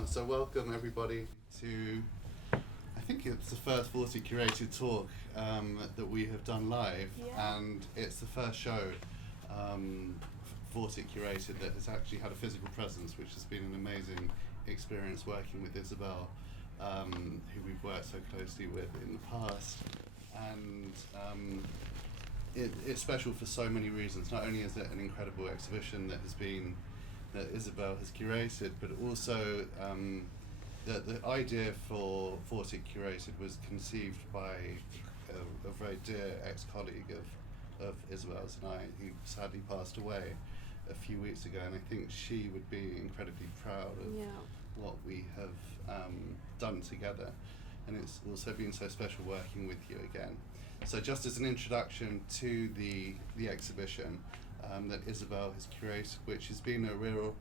So welcome everybody to, I think it's the first Vortic Curated talk that we have done live, and it's the first show, Vortic Curated, that has actually had a physical presence, which has been an amazing experience working with Isabelle, who we've worked so closely with in the past. And it's special for so many reasons. Not only is it an incredible exhibition that Isabelle has curated, but also the idea for Vortic Curated was conceived by a very dear ex-colleague of Isabelle's and I, who sadly passed away a few weeks ago, and I think she would be incredibly proud of what we have done together. And it's also been so special working with you again. So just as an introduction to the exhibition that Isabelle has curated, which has been a real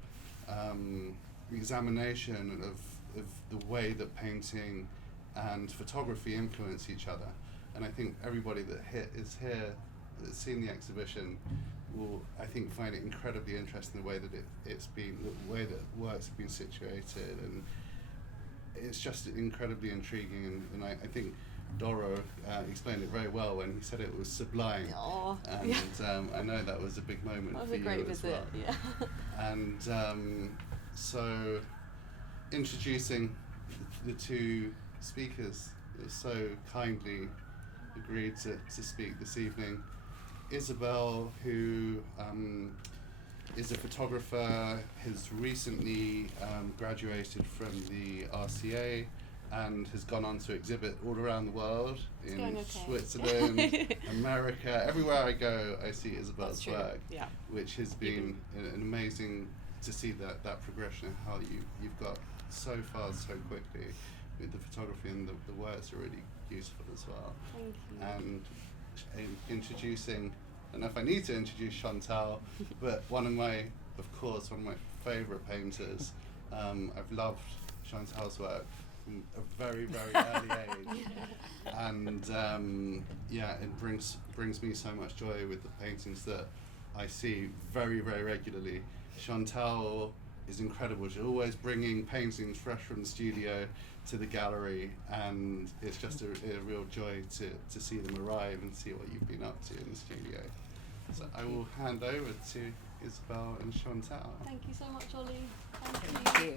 examination of the way that painting and photography influence each other. And I think everybody that is here, that's seen the exhibition, will, I think, find it incredibly interesting, the way that it's been, the way that works have been situated, and it's just incredibly intriguing. And I think Doro explained it very well when he said it was sublime. Aww. And I know that was a big moment for you as well. That was a great visit, yeah. And so introducing the two speakers that so kindly agreed to speak this evening. Isabelle, who is a photographer, has recently graduated from the RCA and has gone on to exhibit all around the world, in Switzerland, America. Everywhere I go, I see Isabelle's work, which has been an amazing to see that progression of how you've got so far so quickly with the photography, and the works are really beautiful as well. Thank you. And introducing, I don't know if I need to introduce Chantal, but one of my favourite painters. I've loved Chantal's work from a very, very early age, and it brings me so much joy with the paintings that I see very, very regularly. Chantal is incredible. She's always bringing paintings fresh from the studio to the gallery, and it's just a real joy to see them arrive and see what you've been up to in the studio. So I will hand over to Isabelle and Chantal. Thank you so much, Ollie. Thank you.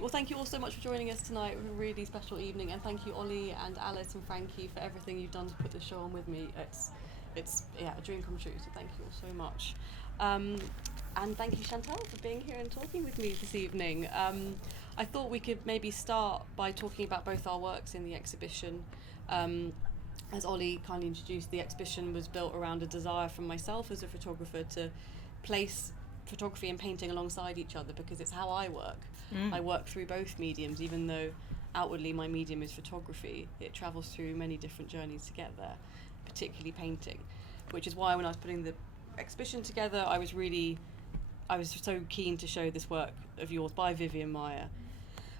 Well, thank you all so much for joining us tonight. It was a really special evening, and thank you, Ollie and Alice and Frankie, for everything you've done to put this show on with me. It's a dream come true, so thank you all so much. And thank you, Chantal, for being here and talking with me this evening. I thought we could maybe start by talking about both our works in the exhibition. As Ollie kindly introduced, the exhibition was built around a desire from myself as a photographer to place photography and painting alongside each other, because it's how I work. I work through both mediums, even though outwardly my medium is photography. It travels through many different journeys to get there, particularly painting, which is why when I was putting the exhibition together, I was so keen to show this work of yours by Vivian Meyer,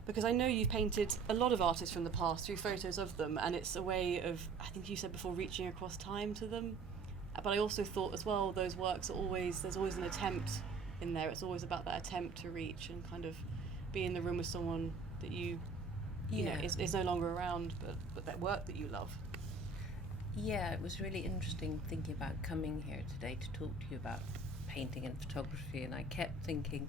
because I know you've painted a lot of artists from the past through photos of them, and it's a way of, I think you said before, reaching across time to them. But I also thought as well, those works are there's always an attempt in there. It's always about that attempt to reach and kind of be in the room with someone that you know is no longer around, but that work that you love. Yeah, it was really interesting thinking about coming here today to talk to you about painting and photography, and I kept thinking,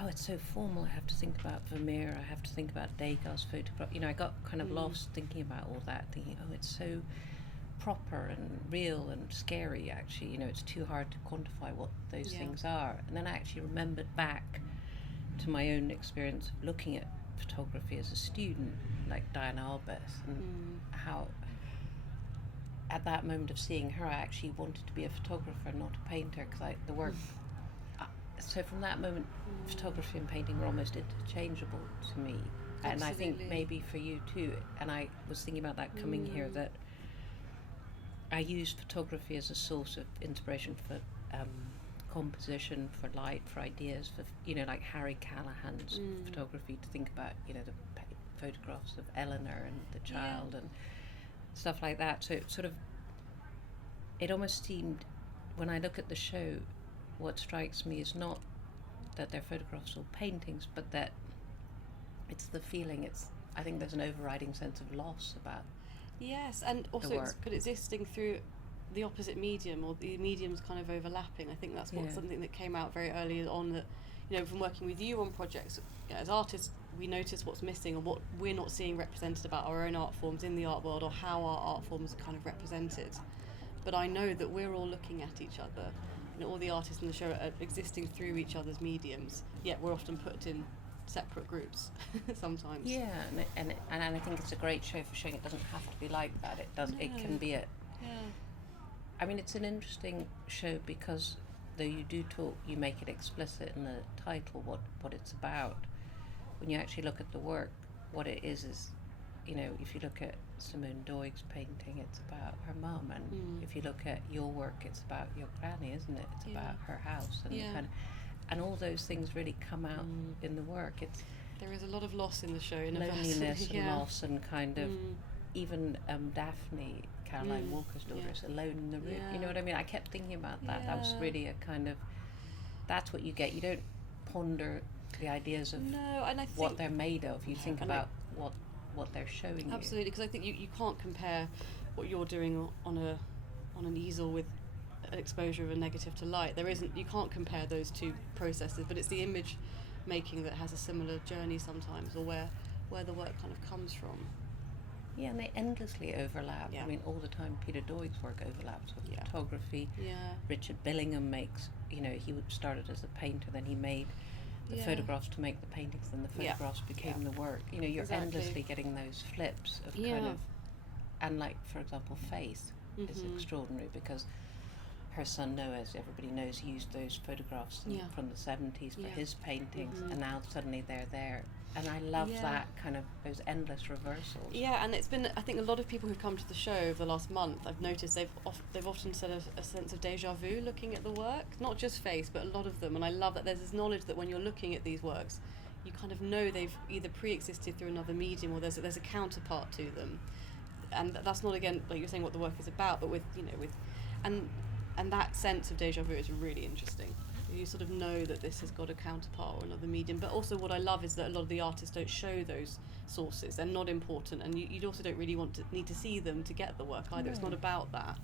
oh, it's so formal, I have to think about Vermeer, I have to think about Degas' photograph. I got kind of lost thinking about all that, thinking, oh, it's so proper and real and scary, actually. It's too hard to quantify what those things are. And then I actually remembered back to my own experience of looking at photography as a student, like Diana Arbeth, and how at that moment of seeing her, I actually wanted to be a photographer, not a painter, because the work. So from that moment, photography and painting were almost interchangeable to me. Absolutely. And I think maybe for you too. And I was thinking about that coming here, that I used photography as a source of inspiration for composition, for light, for ideas, for like Harry Callahan's photography, to think about the photographs of Eleanor and the child and stuff like that. So it almost seemed, when I look at the show, what strikes me is not that they're photographs or paintings, but that it's the feeling. I think there's an overriding sense of loss about. Yes, and also The it's work. existing through the opposite medium, or the mediums kind of overlapping. I think that's something that came out very early on, that, you know, from working with you on projects, you know, as artists, we notice what's missing or what we're not seeing represented about our own art forms in the art world, or how our art forms are kind of represented. But I know that we're all looking at each other, and all the artists in the show are existing through each other's mediums, yet we're often put in separate groups sometimes. Yeah, and I think it's a great show for showing it doesn't have to be like that. It can be I mean, it's an interesting show because though you do talk, you make it explicit in the title what it's about. When you actually look at the work, what it is, you know, if you look at Simone Doig's painting, it's about her mum, and if you look at your work, it's about your granny, isn't it? It's about her house, and and all those things really come out in the work. There is a lot of loss in the show, in loneliness and loss, and kind of even Daphne, Caroline Walker's daughter, is alone in the room. You know what I mean? I kept thinking about that. That was really a kind of, that's what you get. You don't ponder the ideas of and I think what they're made of. You think about what they're showing you. Absolutely, because I think you can't compare what you're doing on an easel with an exposure of a negative to light. You can't compare those two processes, but it's the image making that has a similar journey sometimes, or where the work kind of comes from. Yeah, and they endlessly overlap. I mean, all the time Peter Doig's work overlaps with photography. Richard Billingham makes, you know, he started as a painter, then he made the photographs to make the paintings, and the photographs became the work. You know, you're endlessly getting those flips of kind of, and like, for example, Faith is extraordinary because her son Noah, as everybody knows, used those photographs from the 70s for his paintings, and now suddenly they're there. And I love that kind of, those endless reversals. Yeah, and it's been, I think a lot of people who've come to the show over the last month, I've noticed they've often said a sense of deja vu looking at the work, not just Face, but a lot of them. And I love that there's this knowledge that when you're looking at these works, you kind of know they've either pre-existed through another medium, or there's a counterpart to them. And that's not, again, like you're saying, what the work is about, but with and that sense of deja vu is really interesting. You sort of know that this has got a counterpart or another medium. But also what I love is that a lot of the artists don't show those sources. They're not important, and you also don't really need to see them to get the work either. It's not about that.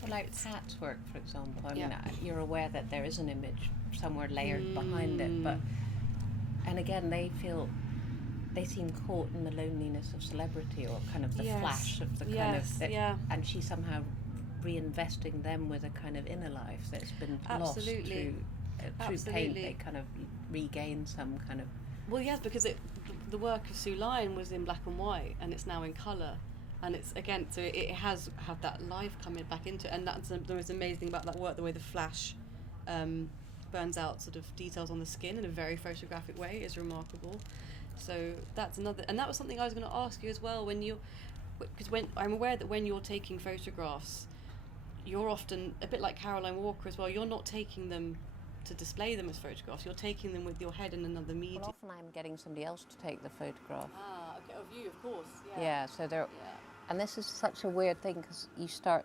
Well, like Pat's work, for example. I mean, you're aware that there is an image somewhere layered behind it, but, and again, they seem caught in the loneliness of celebrity, or kind of the flash of the kind of, and she somehow reinvesting them with a kind of inner life that's been lost through paint. They kind of regain some kind of... Well, yes, because the work of Sue Lyon was in black and white, and it's now in colour, and it's, again, so it has had that life coming back into it, and that's the most amazing thing about that work, the way the flash burns out sort of details on the skin in a very photographic way is remarkable. So that's another, and that was something I was going to ask you as well, because when I'm aware that when you're taking photographs, you're often a bit like Caroline Walker as well. You're not taking them to display them as photographs. You're taking them with your head in another medium. Well, often I'm getting somebody else to take the photograph. Okay, of you, of course. Yeah, so they're... And this is such a weird thing, because you start,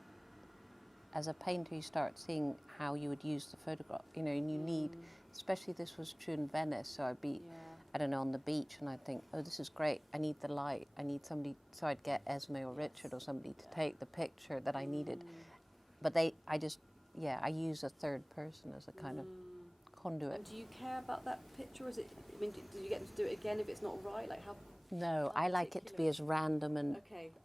as a painter, you start seeing how you would use the photograph, you know, and you need, especially this was true in Venice, so I'd be, I don't know, on the beach, and I'd think, oh, this is great, I need the light, I need somebody, so I'd get Esme or Richard or somebody to take the picture that I needed. But I use a third person as a kind of conduit. And do you care about that picture, or is it, I mean, do you get them to do it again if it's not right? Like how? No, I like it to be as random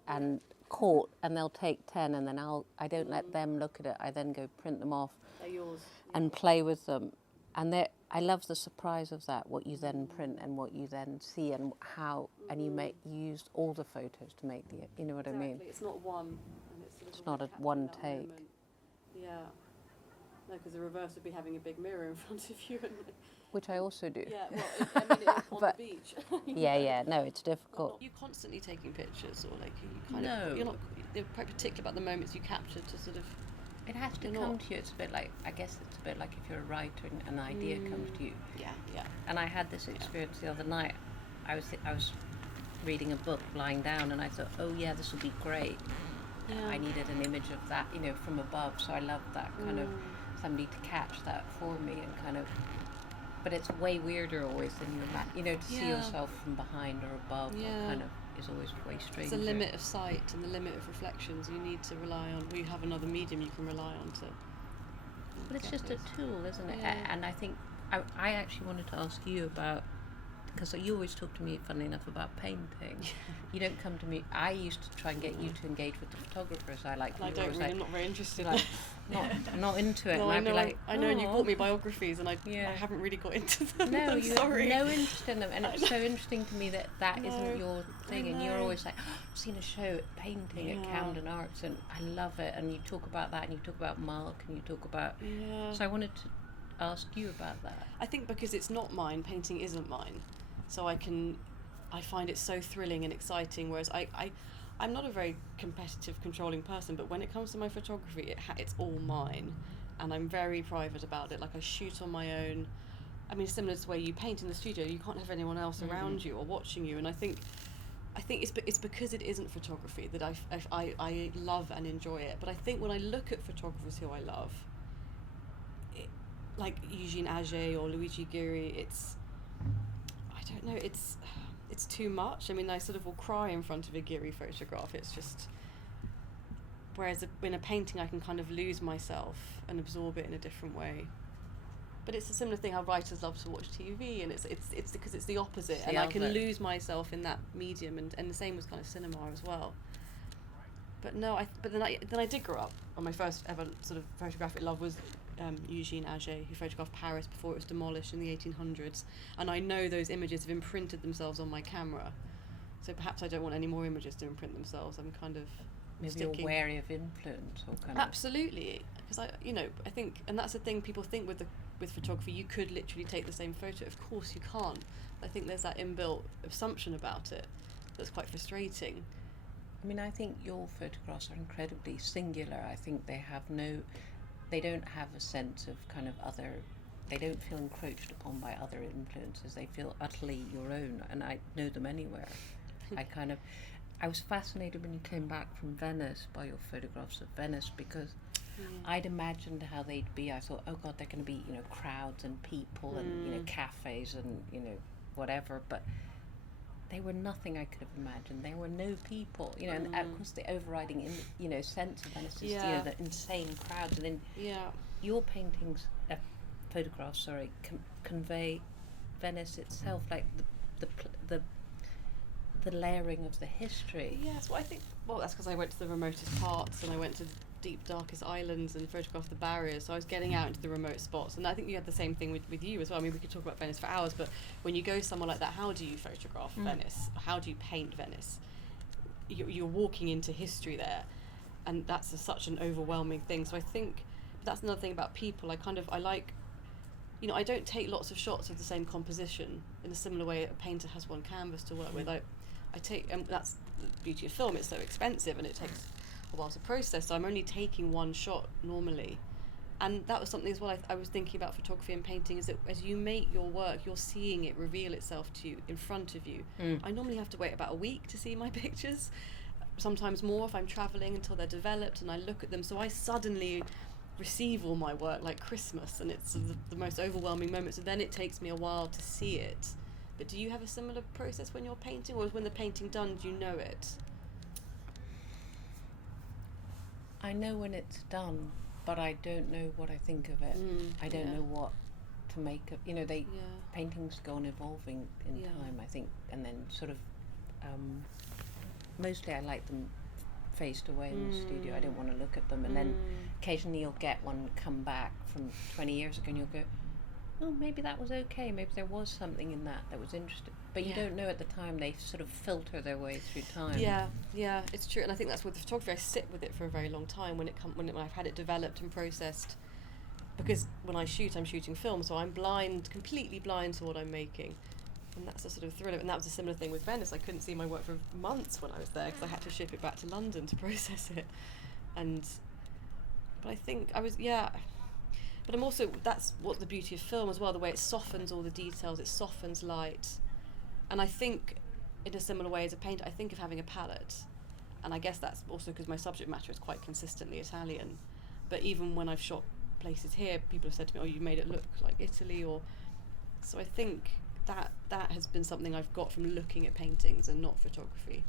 and caught, and they'll take 10, and then I don't let them look at it. I then go print them off. They're yours. And play with them. And I love the surprise of that, what you then print and what you then see, and how, and you used all the photos to make you know what I mean? It's not one. And it's not a one take. Moment. Yeah. No, because the reverse would be having a big mirror in front of you. Which I also do. Yeah, well, I mean, on the beach. No, it's difficult. Are you constantly taking pictures, or like you're not quite particular about the moments you capture to sort of... It has to come to you. It's a bit like, I guess it's a bit like if you're a writer and an idea comes to you. Yeah. And I had this experience the other night. I was reading a book lying down, and I thought, oh yeah, this would be great. Yeah. I needed an image of that, you know, from above. So I loved that kind of somebody to catch that for me and kind of but it's way weirder always than you imagine. You know, to see Yeah. yourself from behind or above, or Yeah. kind of is always way stranger. It's the limit of sight and the limit of reflections. You need to rely on. We have another medium you can rely on to. But it's get just a this. tool, isn't it? Yeah. And I think I actually wanted to ask you about, because you always talk to me, funnily enough, about painting. You don't come to me. I used to try and get you to engage with the photographers I like. And I you're don't always really, like, I'm not very interested. like, not into it. No, And I I'd know. be like, I know, and you "Oh." bought me biographies, and I Yeah. haven't really got into them. No, I'm you sorry. have no interest in them, and it's so interesting to me that No, isn't your thing, I and you're know. always like, oh, I've seen a show at painting at Yeah. Camden Arts, and I love it, and you talk about that, and you talk about Mark, and you talk about. Yeah. So I wanted to ask you about that. I think because it's not mine, painting isn't mine, so I find it so thrilling and exciting. Whereas I'm not a very competitive, controlling person, but when it comes to my photography, it's all mine, and I'm very private about it. Like, I shoot on my own. I mean, similar to the way you paint in the studio, you can't have anyone else around you or watching you. And I think it's because it isn't photography that I love and enjoy it. But I think when I look at photographers who I love, like Eugene Auger or Luigi Giri, I don't know, it's too much. I mean, I sort of will cry in front of a Giri photograph. It's just, whereas in a painting I can kind of lose myself and absorb it in a different way. But it's a similar thing how writers love to watch TV, and it's because it's the opposite, It's and the I can other. lose myself in that medium, and the same with kind of cinema as well. But no, then I did grow up, and my first ever sort of photographic love was Eugene Auger, who photographed Paris before it was demolished in the 1800s, and I know those images have imprinted themselves on my camera. So perhaps I don't want any more images to imprint themselves. I'm kind of Maybe sticking. you're wary of influence or kind Absolutely, because I think, and that's the thing people think with photography, you could literally take the same photo. Of course you can't. I think there's that inbuilt assumption about it that's quite frustrating. I mean, I think your photographs are incredibly singular. I think they don't have a sense of kind of other, they don't feel encroached upon by other influences. They feel utterly your own, and I know them anywhere. I was fascinated when you came back from Venice by your photographs of Venice, because I'd imagined how they'd be. I thought, oh God, they're going to be, crowds and people and, cafes and, whatever, but they were nothing I could have imagined. There were no people, and of course the overriding, sense of Venice is, the insane crowds, and then your paintings, photographs, convey Venice itself, like the layering of the history. Yes, well, I think, that's because I went to the remotest parts, and I went to the deep, darkest islands and photographed the barriers, so I was getting out into the remote spots. And I think you had the same thing with you as well. I mean, we could talk about Venice for hours, but when you go somewhere like that, how do you photograph Venice? How do you paint Venice? You're walking into history there, and that's such an overwhelming thing. So I think that's another thing about people. I like, I don't take lots of shots of the same composition in a similar way a painter has one canvas to work with. I take, that's the beauty of film, it's so expensive and it takes a while to process, so I'm only taking one shot normally. And that was something as well I was thinking about photography and painting, is that as you make your work, you're seeing it reveal itself to you in front of you. I normally have to wait about a week to see my pictures, sometimes more if I'm travelling, until they're developed and I look at them. So I suddenly receive all my work like Christmas, and it's the most overwhelming moment, so then it takes me a while to see it. But do you have a similar process when you're painting, or is when the painting done, do you know it? I know when it's done, but I don't know what I think of it. I don't know what to make of. Paintings go on evolving in time, I think, and then sort of. Mostly, I like them faced away in the studio. I don't want to look at them, and then occasionally you'll get one come back from 20 years ago, and you'll go, oh, maybe that was okay. Maybe there was something in that was interesting. But you don't know at the time. They sort of filter their way through time. Yeah, it's true. And I think that's with the photography. I sit with it for a very long time when I've had it developed and processed. Because when I shoot, I'm shooting film, so I'm completely blind to what I'm making. And that's a sort of thrill of it. And that was a similar thing with Venice. I couldn't see my work for months when I was there because I had to ship it back to London to process it. But I think but I'm also, that's what the beauty of film as well, the way it softens all the details, it softens light. And I think, in a similar way as a painter, I think of having a palette. And I guess that's also because my subject matter is quite consistently Italian. But even when I've shot places here, people have said to me, oh, you made it look like Italy, or So I think that has been something I've got from looking at paintings and not photography.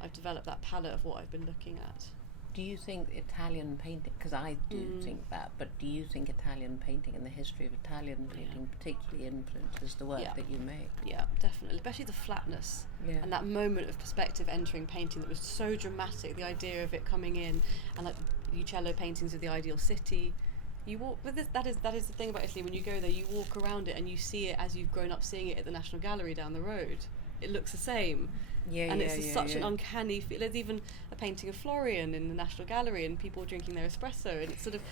I've developed that palette of what I've been looking at. Do you think Italian painting, because I do think that, but do you think Italian painting and the history of Italian painting particularly influences the work that you make? Yeah, definitely, especially the flatness and that moment of perspective entering painting that was so dramatic, the idea of it coming in, and like Uccello paintings of the ideal city. You walk, but that is the thing about Italy. When you go there, you walk around it and you see it as you've grown up seeing it at the National Gallery down the road. It looks the same. And it's such an uncanny feel. There's even a painting of Florian in the National Gallery and people drinking their espresso, and it's sort of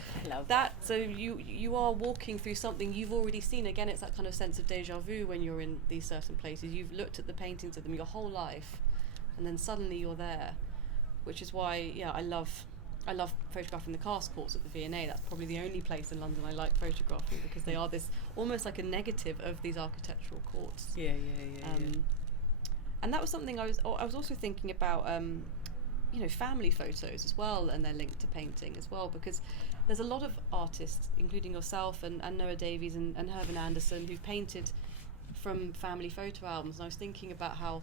that. So you are walking through something you've already seen. Again, it's that kind of sense of deja vu when you're in these certain places. You've looked at the paintings of them your whole life, and then suddenly you're there, which is why I love photographing the cast courts at the V&A. That's probably the only place in London I like photographing, because they are this almost like a negative of these architectural courts. And that was something I was also thinking about, family photos as well, and they're linked to painting as well, because there's a lot of artists, including yourself and Noah Davies and Herman Anderson, who've painted from family photo albums. And I was thinking about how,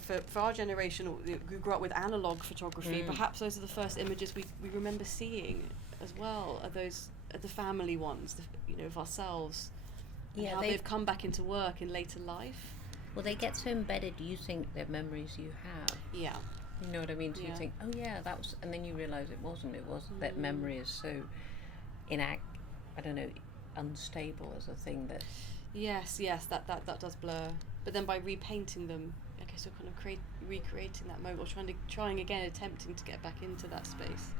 for our generation, who grew up with analogue photography, perhaps those are the first images we remember seeing as well, are the family ones, of ourselves, and how they've come back into work in later life. Well, they get so embedded, you think they're memories you have. Yeah. You know what I mean? So you think, oh yeah, that was, and then you realise it wasn't. That memory is so unstable as a thing that... Yes, that does blur. But then by repainting them, I guess you're kind of recreating that moment, or trying again, attempting to get back into that space.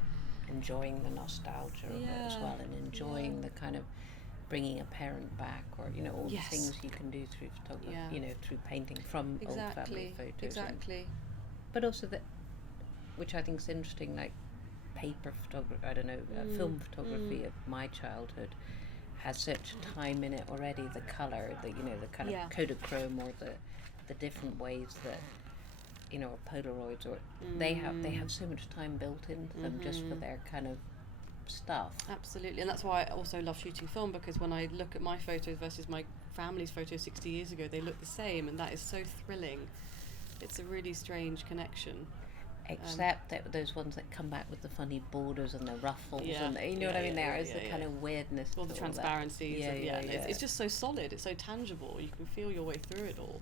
Enjoying the nostalgia of it as well, and enjoying the kind of bringing a parent back, or all the things you can do through photography, through painting from old family photos. Exactly. But also that, which I think is interesting, like paper photography, film photography of my childhood has such time in it already. The colour, the kind of Kodachrome, or the different ways that or Polaroids, or they have so much time built into them just for their kind of stuff. Absolutely, and that's why I also love shooting film, because when I look at my photos versus my family's photos 60 years ago, they look the same, and that is so thrilling. It's a really strange connection. Except that those ones that come back with the funny borders and the ruffles, and what I mean. There is the kind of weirdness, all the transparencies. It's just so solid. It's so tangible. You can feel your way through it all.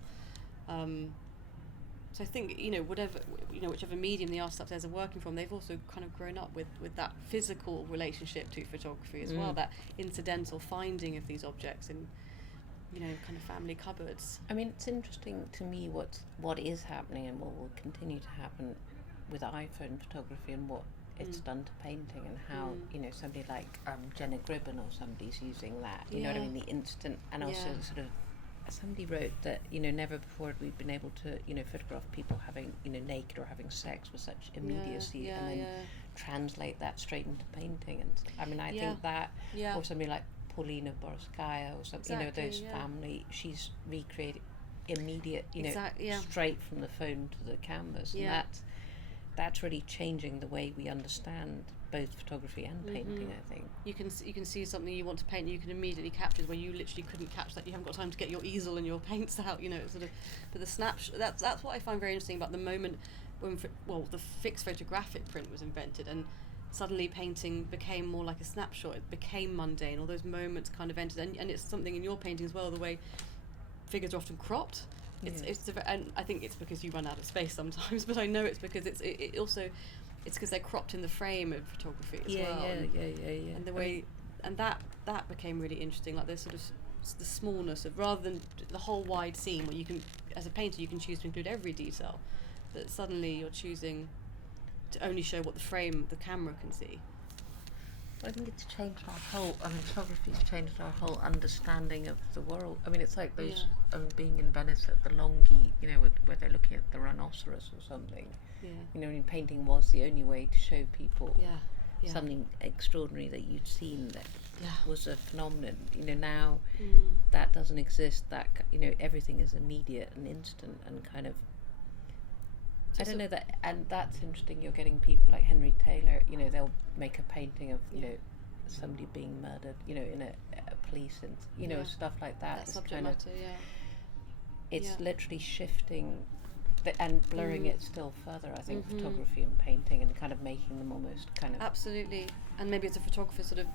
So I think whichever medium the artists upstairs are working from, they've also kind of grown up with that physical relationship to photography as well. That incidental finding of these objects in kind of family cupboards. I mean, it's interesting to me what is happening and what will continue to happen with iPhone photography, and what it's done to painting, and how somebody like Jenna Gribben or somebody's using that. You know what I mean? The instant, and also sort of. Somebody wrote that never before had we been able to photograph people having naked or having sex with such immediacy, and then translate that straight into painting. And I mean, I think that, or somebody like Paulina Borskaya or something, those family, she's recreated immediate, straight from the phone to the canvas, and that's really changing the way we understand both photography and painting. I think you can see something you want to paint, you can immediately capture it, where you literally couldn't catch that. You haven't got time to get your easel and your paints out. Sort of. But the snapshot. That's what I find very interesting about the moment when the fixed photographic print was invented, and suddenly painting became more like a snapshot. It became mundane. All those moments kind of entered, and it's something in your painting as well. The way figures are often cropped. And I think it's because you run out of space sometimes, but I know it's because it also. It's because they're cropped in the frame of photography as well. And the way, and that became really interesting. Like there's sort of the smallness of, rather than the whole wide scene where you can, as a painter, you can choose to include every detail. That suddenly you're choosing to only show what the camera can see. I think it's changed our whole. Photography's changed our whole understanding of the world. I mean, it's like those being in Venice at the Longhi, where they're looking at the rhinoceros or something. Painting was the only way to show people something extraordinary that you'd seen that was a phenomenon. Now that doesn't exist. That everything is immediate and instant and kind of. I don't know that, and that's interesting. You're getting people like Henry Taylor. They'll make a painting of somebody being murdered. In a police and you know stuff like that. That It's subject kind of, matter, it's Yeah. literally shifting and blurring it still further, I think, photography and painting, and kind of making them almost kind of Absolutely. And maybe as a photographer, sort of,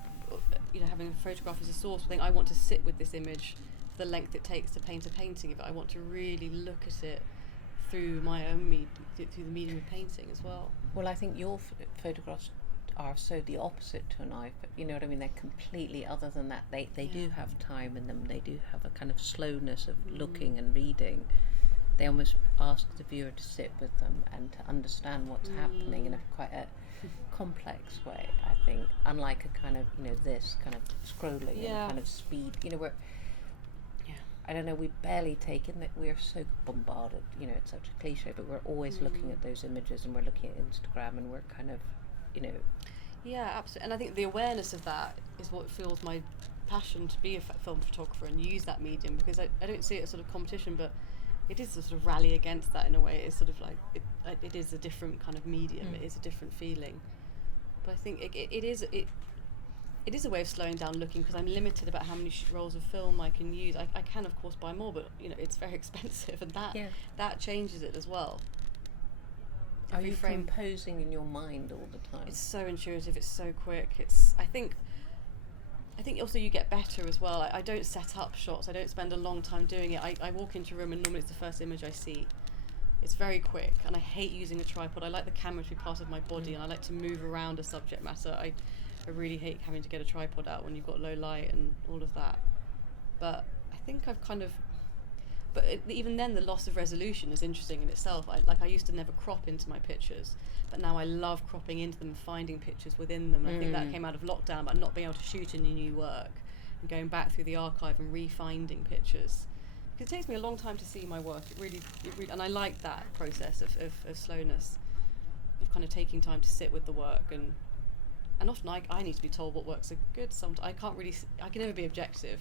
having a photograph as a source, I think I want to sit with this image for the length it takes to paint a painting of it. I want to really look at it through my own through the medium of painting as well. Well, I think your photographs are so the opposite to an eye, you know what I mean? They're completely other than that. They do have time in them. They do have a kind of slowness of looking and reading. They almost ask the viewer to sit with them and to understand what's happening in a quite a complex way, I think, unlike a kind of, this kind of scrolling and kind of speed, where I don't know, we barely take in that we're so bombarded, it's such a cliche, but we're always looking at those images, and we're looking at Instagram, and we're kind of, Yeah, absolutely. And I think the awareness of that is what fuels my passion to be a film photographer and use that medium, because I don't see it as sort of competition, but it is a sort of rally against that in a way. It's sort of like, it is a different kind of medium, it is a different feeling. But I think it is a way of slowing down looking, because I'm limited about how many rolls of film I can use. I can of course buy more, but it's very expensive, and that changes it as well. Are you composing in your mind all the time? It's so intuitive, it's so quick. I think also you get better as well. I don't set up shots, I don't spend a long time doing it. I walk into a room and normally it's the first image I see. It's very quick, and I hate using a tripod. I like the camera to be part of my body, and I like to move around a subject matter. I really hate having to get a tripod out when you've got low light and all of that. But I think I've kind of... But even then, the loss of resolution is interesting in itself. I used to never crop into my pictures, but now I love cropping into them and finding pictures within them. I think that came out of lockdown, but not being able to shoot any new work and going back through the archive and re-finding pictures. Because it takes me a long time to see my work. It really, and I like that process of slowness, of kind of taking time to sit with the work. And often I need to be told what works are good. Sometimes I can never be objective.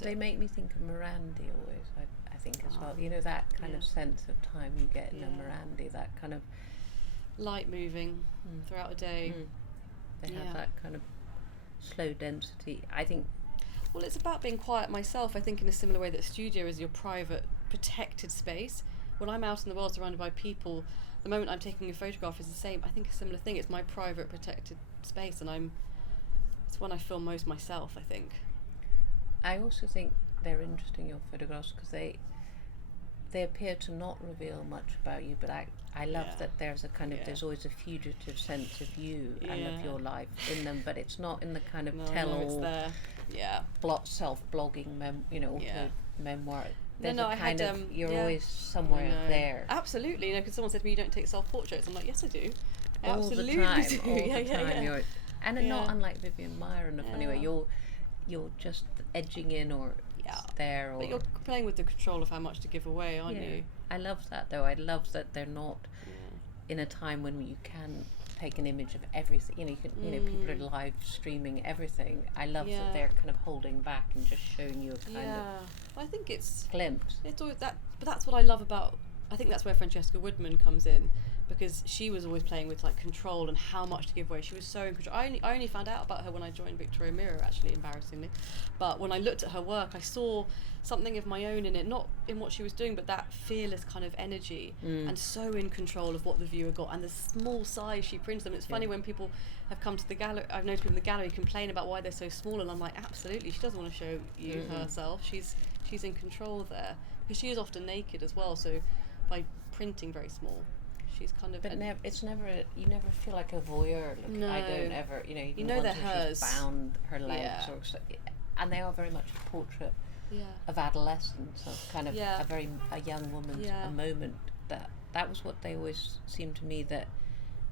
They make me think of Morandi always, I think, as well. That kind of sense of time you get in a Morandi, that kind of... light moving throughout a day. They have that kind of slow density, I think. Well, it's about being quiet myself, I think, in a similar way that a studio is your private, protected space. When I'm out in the world surrounded by people, the moment I'm taking a photograph is the same. I think a similar thing. It's my private, protected space, and it's when I film most myself, I think. I also think they're interesting, your photographs, because they appear to not reveal much about you, but I love that there's a kind of there's always a fugitive sense of you and of your life in them, but it's not in the kind of tell-all, self-blogging, memoir. There's a kind of you're always somewhere there. Absolutely, because someone said to me, "You don't take self-portraits." I'm like, "Yes, I do. All Absolutely the time, do." all the time. And not unlike Vivian Meyer in a funny way. You're just edging in or there. But you're playing with the control of how much to give away, aren't you? I love that, though. I love that they're not in a time when you can take an image of everything. You can, people are live streaming everything. I love that they're kind of holding back and just showing you a kind of I think it's glimpse. It's always that, but that's what I love about. I think that's where Francesca Woodman comes in, because she was always playing with like control and how much to give away. She was so in control. I only found out about her when I joined Victoria Mirror, actually, embarrassingly. But when I looked at her work, I saw something of my own in it, not in what she was doing, but that fearless kind of energy, and so in control of what the viewer got, and the small size she prints them. It's funny when people have come to the gallery, I've noticed people in the gallery complain about why they're so small, and I'm like, absolutely, she doesn't want to show you herself. She's in control there, because she is often naked as well, so by printing very small, she's kind of... But it's never, you never feel like a voyeur. No. I don't ever, you know they're hers. She's bound her legs, Yeah. And they are very much a portrait of adolescence, of kind of a young woman's a moment. That was what they always seemed to me, that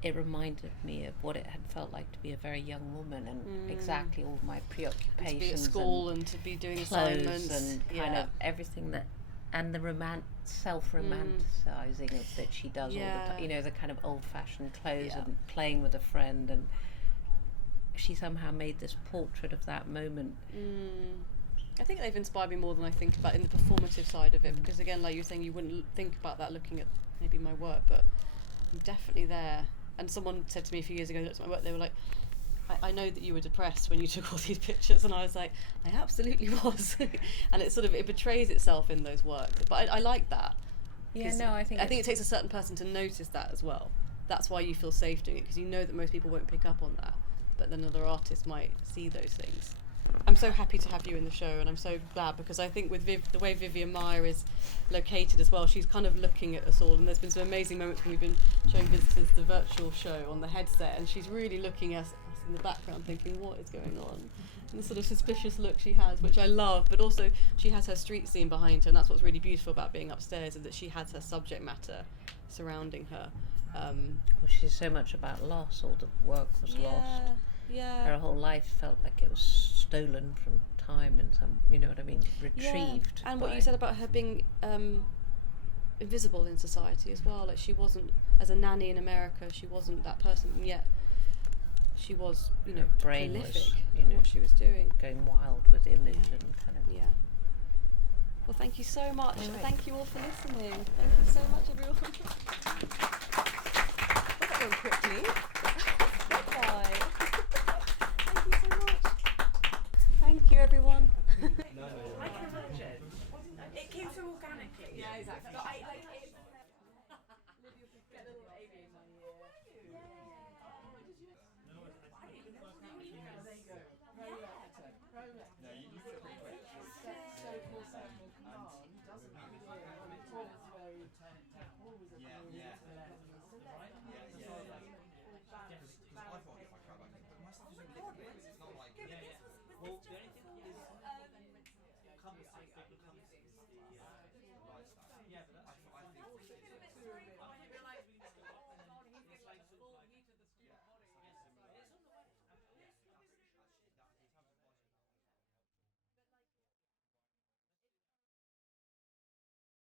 it reminded me of what it had felt like to be a very young woman, and exactly all my preoccupations, to be at school and to be doing assignments and kind of everything that, and the self-romanticizing that she does all the time. The kind of old-fashioned clothes and playing with a friend, and she somehow made this portrait of that moment. I think they've inspired me more than I think about in the performative side of it, because again, like you were saying, you wouldn't think about that looking at maybe my work, but I'm definitely there. And someone said to me a few years ago, looked at my work, they were like, I know that you were depressed when you took all these pictures, and I was like, I absolutely was. And it betrays itself in those works. But I like that. Yeah, no, I think it takes a certain person to notice that as well. That's why you feel safe doing it, because you know that most people won't pick up on that, but then other artists might see those things. I'm so happy to have you in the show, and I'm so glad, because I think with the way Vivian Meyer is located as well, she's kind of looking at us all, and there's been some amazing moments when we've been showing visitors the virtual show on the headset, and she's really looking at us in the background thinking, what is going on? And the sort of suspicious look she has, which I love, but also she has her street scene behind her, and that's what's really beautiful about being upstairs, is that she has her subject matter surrounding her. Well, she's so much about loss. All the work was lost. Yeah. Her whole life felt like it was stolen from time and some, you know what I mean, retrieved. And what you said about her being invisible in society as well. Like, she wasn't, as a nanny in America, she wasn't that person, and yet she was, you know, brain prolific was, in what she was doing. Going wild with image and kind of. Yeah. Well, thank you so much. Right. Thank you all for listening. Thank you so much, everyone. Well, that went quickly. Bye. Thank you so much. Thank you, everyone. I can imagine. It came so organically. Yeah, exactly. But I